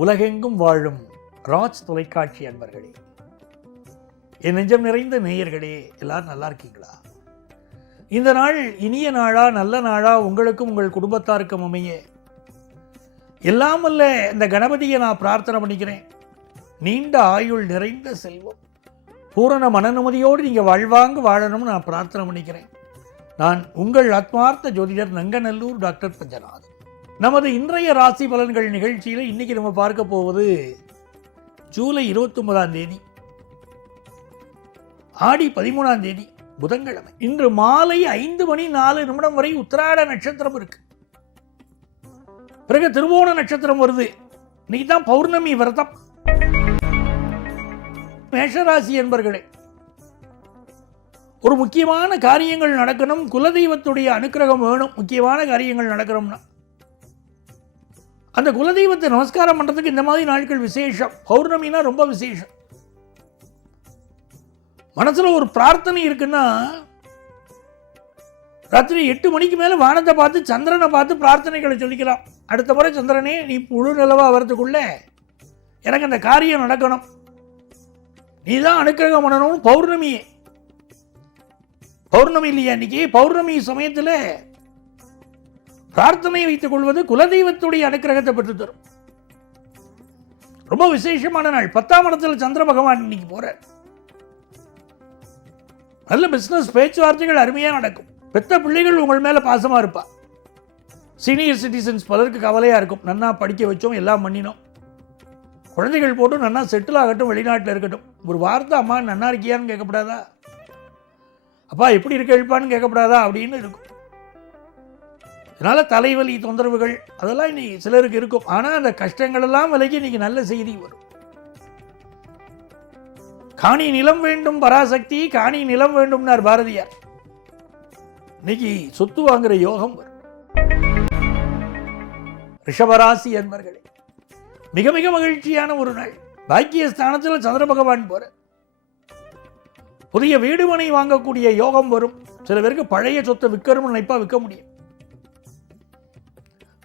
உலகெங்கும் வாழும் ராஜ் தொலைக்காட்சி அன்பர்களே, என் நெஞ்சம் நிறைந்த நேயர்களே, எல்லாரும் நல்லா இருக்கீங்களா? இந்த நாள் இனிய நாளா, நல்ல நாளா உங்களுக்கும் உங்கள் குடும்பத்தாருக்கும் அமைய எல்லாம் வல்ல இந்த கணபதியை நான் பிரார்த்தனை பண்ணிக்கிறேன். நீண்ட ஆயுள், நிறைந்த செல்வம், பூரண மனநிம்மதியோடு நீங்கள் வாழ்வாங்க வாழணும்னு நான் பிரார்த்தனை பண்ணிக்கிறேன். நான் உங்கள் ஆத்மார்த்த ஜோதிடர் நங்கநல்லூர் டாக்டர் பஞ்சநாதன். நமது இன்றைய ராசி பலன்கள் நிகழ்ச்சியில் இன்னைக்கு நம்ம பார்க்க போவது ஜூலை 29ஆம் தேதி ஆடி 13ஆம் தேதி புதன்கிழமை. இன்று மாலை 5:04 வரை உத்திராட நட்சத்திரம் இருக்கு. பிறகு திருவோண நட்சத்திரம் வருது. இன்னைக்கு தான் பௌர்ணமி விரதம். மேஷராசி என்பர்களே, ஒரு முக்கியமான காரியங்கள் நடக்கணும், குலதெய்வத்துடைய அனுக்கிரகம் வேணும். முக்கியமான காரியங்கள் நடக்கணும்னா அந்த குலதெய்வத்தை நமஸ்காரம் பண்றதுக்கு இந்த மாதிரி நாட்கள் விசேஷம். பௌர்ணமினா ரொம்ப விசேஷம். மனசுல ஒரு பிரார்த்தனை இருக்குன்னா, ராத்திரி 8 மணிக்கு மேல வானத்தை பார்த்து சந்திரனை பார்த்து பிரார்த்தனைகளை சொல்லிக்கலாம். அடுத்த முறை சந்திரனே, நீ முழு நிலவா வர்றதுக்குள்ள எனக்கு அந்த காரியம் நடக்கணும், நீதான் அனுக்கிரகம் பண்ணணும். பௌர்ணமி இல்லையா இன்னைக்கு? பௌர்ணமி சமயத்தில் பிரார்த்தனை வைத்துக் கொள்வது குலதெய்வத்துடைய அனுக்கிரகத்தை பெற்று தரும். ரொம்ப விசேஷமான நாள். 10ஆம் இடத்துல சந்திர பகவான் இன்னைக்கு போறார். நல்ல பிசினஸ் பேச்சுவார்த்தைகள் அருமையா நடக்கும். பெத்த பிள்ளைகள் உங்கள் மேல பாசமா இருப்பா. சீனியர் சிட்டிசன்ஸ் பலருக்கு கவலையா இருக்கும். நன்னா படிக்க வச்சோம், எல்லாம் பண்ணினோம், குழந்தைகள் போட்டு நன்னா செட்டில் ஆகட்டும், வெளிநாட்டில் இருக்கட்டும். ஒரு வார்த்தை, அம்மா நன்னா இருக்கியான்னு கேட்கப்படாதா, அப்பா எப்படி இருக்க எழுப்பான்னு கேட்கப்படாதா அப்படின்னு இருக்கும். இதனால தலைவலி தொந்தரவுகள் அதெல்லாம் இன்னைக்கு சிலருக்கு இருக்கும். ஆனால் அந்த கஷ்டங்கள் எல்லாம் விலகி இன்னைக்கு நல்ல செய்தி வரும். காணி நிலம் வேண்டும் பராசக்தி, காணி நிலம் வேண்டும்னார் பாரதியார். இன்னைக்கு சொத்து வாங்குற யோகம் வரும். ரிஷபராசி என்பர்களே, மிக மிக மகிழ்ச்சியான ஒரு நாள். பாக்கியஸ்தானத்தில் சந்திர பகவான் போற. புதிய வீடு மனை வாங்கக்கூடிய யோகம் வரும். சில பேருக்கு பழைய சொத்தை விற்கணும்னு நினைப்பா, விற்க முடியும்.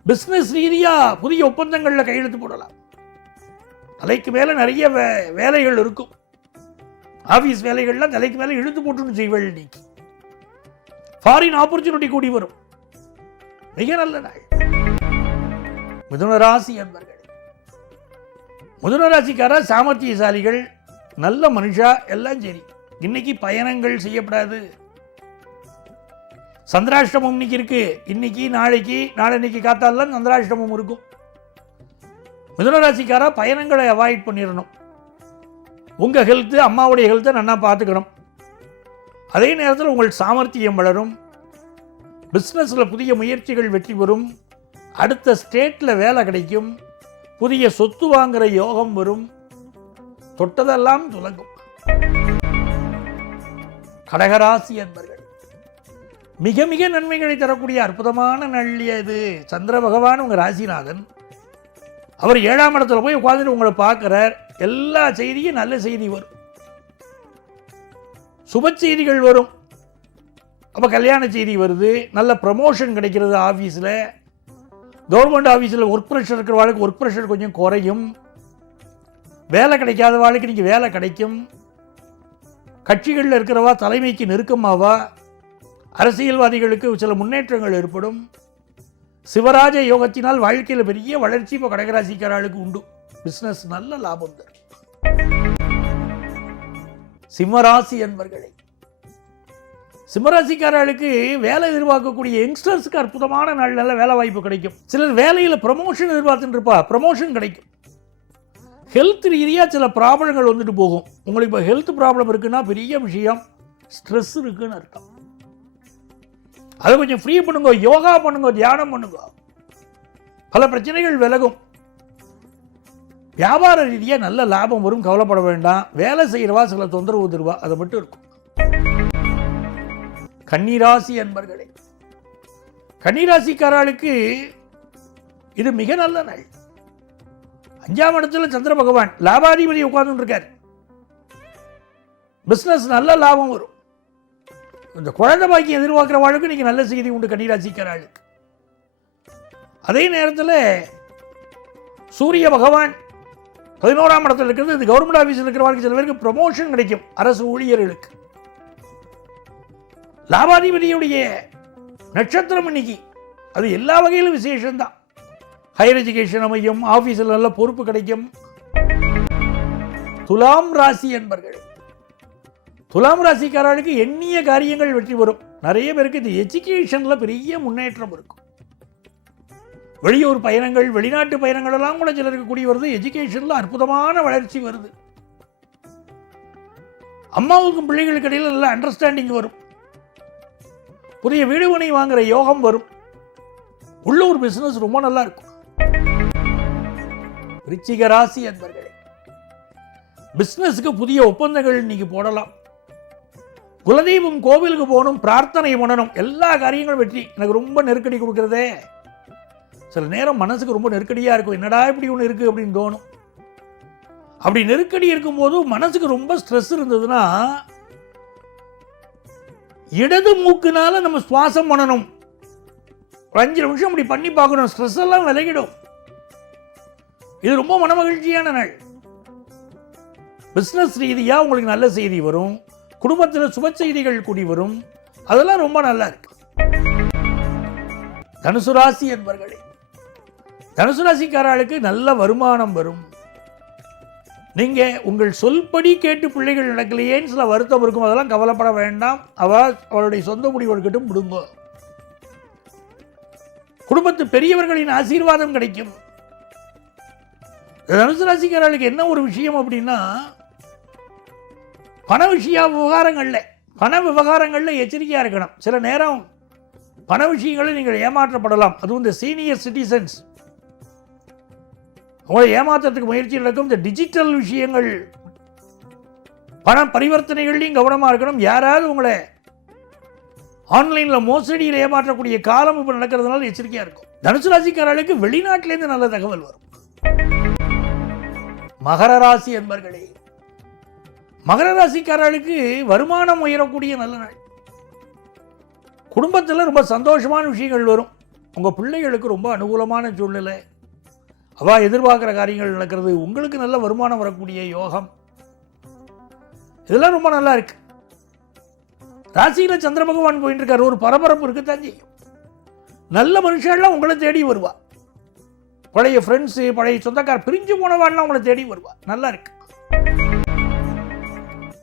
பிசினஸ் ரீதியா புதிய ஒப்பந்தங்கள்ல கையெழுத்து போடலாம். தலைக்கு மேல நிறைய வேலைகள் இருக்கும். ஆபீஸ் வேலைகள்லாம் தலைக்கு மேல இழுத்து போட்டு செய்வள். நீக்கி ஃபாரின் ஆப்பர்ச்சுனிட்டி கூடி வரும். மிக நல்ல நாள். மிதுன ராசி என்பர்கள், மிதுன ராசிக்காரா சாமர்த்தியசாலிகள், நல்ல மனுஷா, எல்லாம் சரி. இன்னைக்கு பயணங்கள் செய்யப்படாது. சந்திராஷ்டமம் இன்னைக்கு இருக்கு. இன்னைக்கு நாளைக்கு காத்தாலாம் சந்திராஷ்டமம் இருக்கும். மிதுன ராசிக்காரா பயணங்களை அவாய்ட் பண்ணிடணும். உங்க ஹெல்த், அம்மாவுடைய ஹெல்த்தை நல்லா பார்த்துக்கணும். அதே நேரத்தில் உங்கள் சாமர்த்தியம் வளரும். பிஸ்னஸில் புதிய முயற்சிகள் வெற்றி பெறும். அடுத்த ஸ்டேட்டில் வேலை கிடைக்கும். புதிய சொத்து வாங்குற யோகம் வரும். தொட்டதெல்லாம் துலங்கும். கடகராசி என்பர்கள், மிக மிக நன்மைகளை தரக்கூடிய அற்புதமான நாள் இது. சந்திர பகவான் உங்கள் ராசிநாதன். அவர் 7ஆம் இடத்துல போய் உட்கார்ந்துட்டு உங்களை பார்க்கிறார். எல்லா செய்தியும் நல்ல செய்தி வரும். சுப செய்திகள் வரும். அப்போ கல்யாண செய்தி வருது, நல்ல ப்ரமோஷன் கிடைக்கிறது. ஆஃபீஸில், கவர்மெண்ட் ஆஃபீஸில் ஒர்க் ப்ரெஷர் இருக்கிற வாழ்க்கை ஒர்க் ப்ரெஷர் கொஞ்சம் குறையும். வேலை கிடைக்காத வாழ்க்கை நீங்கள் வேலை கிடைக்கும். கட்சிகளில் இருக்கிறவா தலைமைக்கு நெருக்கமாவா. அரசியல்வாதிகளுக்கு சில முன்னேற்றங்கள் ஏற்படும். சிவராஜ யோகத்தினால் வாழ்க்கையில் பெரிய வளர்ச்சி இப்போ கடகராசிக்காரர்களுக்கு உண்டு. பிசினஸ் நல்ல லாபம் தரும். சிம்மராசி என்பர்களை, சிம்மராசிக்காரர்களுக்கு வேலை எதிர்பார்க்கக்கூடிய யங்ஸ்டர்ஸுக்கு அற்புதமான நாள். நல்ல வேலை வாய்ப்பு கிடைக்கும். சிலர் வேலையில் ப்ரமோஷன் எதிர்பார்த்துட்டு இருப்பா, ப்ரமோஷன் கிடைக்கும். ஹெல்த் ரீதியாக சில ப்ராப்ளங்கள் வந்துட்டு போகும். உங்களுக்கு இப்போ ஹெல்த் ப்ராப்ளம் இருக்குன்னா பெரிய விஷயம், ஸ்ட்ரெஸ் இருக்குன்னு அர்த்தம். அதை கொஞ்சம் ஃப்ரீ பண்ணுங்க, யோகா பண்ணுங்க, தியானம் பண்ணுங்க, பல பிரச்சனைகள் விலகும். வியாபார ரீதியாக நல்ல லாபம் வரும், கவலைப்பட வேண்டாம். வேலை செய்கிறவா சில தொந்தரவு தருவா, அது மட்டும் இருக்கும். கன்னிராசி என்பர்களே, கன்னிராசிக்காரர்களுக்கு இது மிக நல்ல நாள். 5ஆம் இடத்துல சந்திர பகவான் லாபாதிபதி உட்கார்ந்து இருக்கார். பிசினஸ் நல்ல லாபம் வரும். இந்த குழந்தை பாக்கி எதிர்பார்க்கிற வாழ்க்கை இன்னைக்கு நல்ல செய்தி உண்டு கன்னிராசிக்காரர்களுக்கு. அதே நேரத்தில் சூரிய பகவான் 11ஆம் இடத்துல இருக்கிறது. இது கவர்மெண்ட் ஆஃபீஸில் இருக்கிறவர்களுக்கு சில பேருக்கு ப்ரமோஷன் கிடைக்கும், அரசு ஊழியர்களுக்கு. லாபாதிபதியுடைய நட்சத்திரம் இன்னைக்கு, அது எல்லா வகையிலும் விசேஷம்தான். ஹையர் எஜுகேஷன் அமையும், ஆஃபீஸில் நல்ல பொறுப்பு கிடைக்கும். துலாம் ராசி என்பர்கள், துலாம் ராசிக்காரர்களுக்கு எண்ணிய காரியங்கள் வெற்றி வரும். நிறைய பேருக்கு இந்த எஜுகேஷனில் பெரிய முன்னேற்றம் இருக்கும். வெளியூர் பயணங்கள், வெளிநாட்டு பயணங்கள் எல்லாம் கூட சிலருக்கு கூடி வருது. எஜுகேஷனில் அற்புதமான வளர்ச்சி வருது. அம்மாவுக்கும் பிள்ளைகளுக்கு இடையில் நல்ல அண்டர்ஸ்டாண்டிங் வரும். புதிய வீடு மனை வாங்குற யோகம் வரும். உள்ளூர் பிசினஸ் ரொம்ப நல்லா இருக்கும். விருச்சிக ராசி என்பர்களே, பிசினஸ்க்கு புதிய ஒப்பந்தங்கள் இன்னைக்கு போடலாம். குலதெய்வம் கோவிலுக்கு போகணும், பிரார்த்தனை பண்ணணும், எல்லா காரியங்களும் வெற்றி. எனக்கு ரொம்ப நெருக்கடி கொடுக்கிறதே, சில நேரம் மனசுக்கு ரொம்ப நெருக்கடியாக இருக்கும். என்னடா இப்படி ஒன்று இருக்குது அப்படின்னு தோணும். அப்படி நெருக்கடி இருக்கும்போது மனசுக்கு ரொம்ப ஸ்ட்ரெஸ் இருந்ததுன்னா இடது மூக்குனால நம்ம சுவாசம் பண்ணணும். ஒரு 5 நிமிஷம் அப்படி பண்ணி பார்க்கணும், ஸ்ட்ரெஸ் எல்லாம் விலகிடும். இது ரொம்ப மனமகிழ்ச்சியான நாள். பிஸ்னஸ் ரீதியாக உங்களுக்கு நல்ல செய்தி வரும். குடும்பத்தில் சுப செய்திகள் கூடி வரும். அதெல்லாம் ரொம்ப நல்லா இருக்கு. தனுசு ராசி என்பர்களே, தனுசு ராசிக்காரர்களுக்கு நல்ல வருமானம் வரும். நீங்க உங்கள் சொல்படி கேட்டு பிள்ளைகள் நடக்கலையேன்னு சில வருத்தம் இருக்கும். அதெல்லாம் கவலைப்பட வேண்டாம். அவளுடைய சொந்த முடிவெடுக்கட்டும், விடுங்க. குடும்பத்து பெரியவர்களின் ஆசீர்வாதம் கிடைக்கும். தனுசு ராசிக்காரர்களுக்கு என்ன ஒரு விஷயம் அப்படின்னா, பண விவகாரங்கள்ல எச்சரிக்கையா இருக்கணும். சில நேரம் பண விஷயங்களில் நீங்கள் ஏமாற்றப்படலாம். அதுவும் இந்த சீனியர் சிட்டிசன்ஸ் உங்களை ஏமாற்றத்துக்கு முயற்சி நடக்கும். இந்த டிஜிட்டல் விஷயங்கள், பண பரிவர்த்தனைகள்லையும் கவனமாக இருக்கணும். யாராவது உங்களை ஆன்லைனில் மோசடியில் ஏமாற்றக்கூடிய காலம் இப்போ நடக்கிறதுனால எச்சரிக்கையாக இருக்கும். தனுசு ராசிக்காரர்களுக்கு வெளிநாட்டிலேருந்து நல்ல தகவல் வரும். மகர ராசி என்பர்களே, மகர ராசிக்காரர்களுக்கு வருமானம் உயரக்கூடிய நல்ல நாள். குடும்பத்தில் ரொம்ப சந்தோஷமான விஷயங்கள் வரும். உங்கள் பிள்ளைகளுக்கு ரொம்ப அனுகூலமான சூழ்நிலை. எதிர்பார்க்குற காரியங்கள் நடக்கிறது. உங்களுக்கு நல்ல வருமானம் வரக்கூடிய யோகம். இதெல்லாம் ரொம்ப நல்லா இருக்கு. ராசியில் சந்திர பகவான் போயிட்டு இருக்காரு. ஒரு பரபரப்பு இருக்குத்தான் செய்யும். நல்ல மனுஷன்லாம் உங்களை தேடி வருவா. பழைய ஃப்ரெண்ட்ஸு, பழைய சொந்தக்கார, பிரிஞ்சு போனவாள்லாம் உங்களை தேடி வருவா. நல்லா இருக்கு.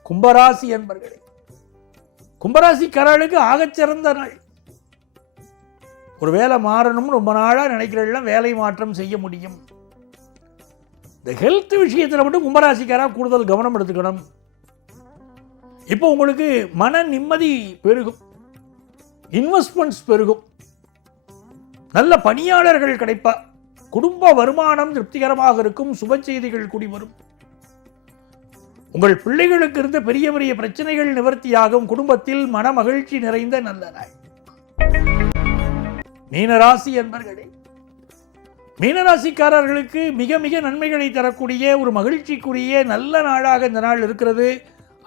கும்பராசி என்பர்களே, கும்பராசிக்காரர்களுக்கு ஆகச்சிறந்த நாள். ஒரு வேலை மாறணும்னு ரொம்ப நாளாக நினைக்கிறவங்க வேலை மாற்றம் செய்ய முடியும். இந்த ஹெல்த் விஷயத்தில் மட்டும் கும்பராசிக்காராக கூடுதல் கவனம் எடுத்துக்கணும். இப்போ உங்களுக்கு மன நிம்மதி பெருகும், இன்வெஸ்ட்மெண்ட்ஸ் பெருகும், நல்ல பணியாளர்கள் கிடைப்பா, குடும்ப வருமானம் திருப்திகரமாக இருக்கும், சுப செய்திகள் கூடி வரும். உங்கள் பிள்ளைகளுக்கு இருந்த பெரிய பெரிய பிரச்சனைகள் நிவர்த்தியாகும். குடும்பத்தில் மன மகிழ்ச்சி நிறைந்த நல்ல நாள். மீனராசி என்பர்களே, மீனராசிக்காரர்களுக்கு மிக மிக நன்மைகளை தரக்கூடிய ஒரு மகிழ்ச்சிக்குரிய நல்ல நாளாக இந்த நாள் இருக்கிறது.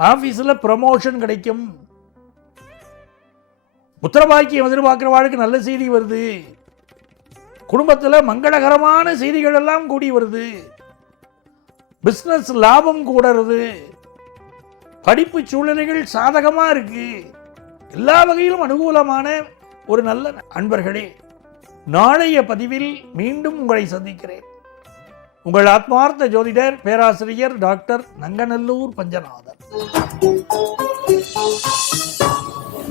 ஆபீஸில் ப்ரமோஷன் கிடைக்கும். புத்திரபாக்கியம் எதிர்பார்க்கிறவாளுக்கு நல்ல செய்தி வருது. குடும்பத்தில் மங்களகரமான செய்திகள் எல்லாம் கூடி வருது. பிஸ்னஸ் லாபம் கூடுறது. படிப்பு சூழ்நிலைகள் சாதகமாக இருக்கு. எல்லா வகையிலும் அனுகூலமான ஒரு நல்ல அன்பர்களே, நாளைய பதிவில் மீண்டும் உங்களை சந்திக்கிறேன். உங்கள் ஆத்மார்த்த ஜோதிடர் பேராசிரியர் டாக்டர் நங்கநல்லூர் பஞ்சநாதன்.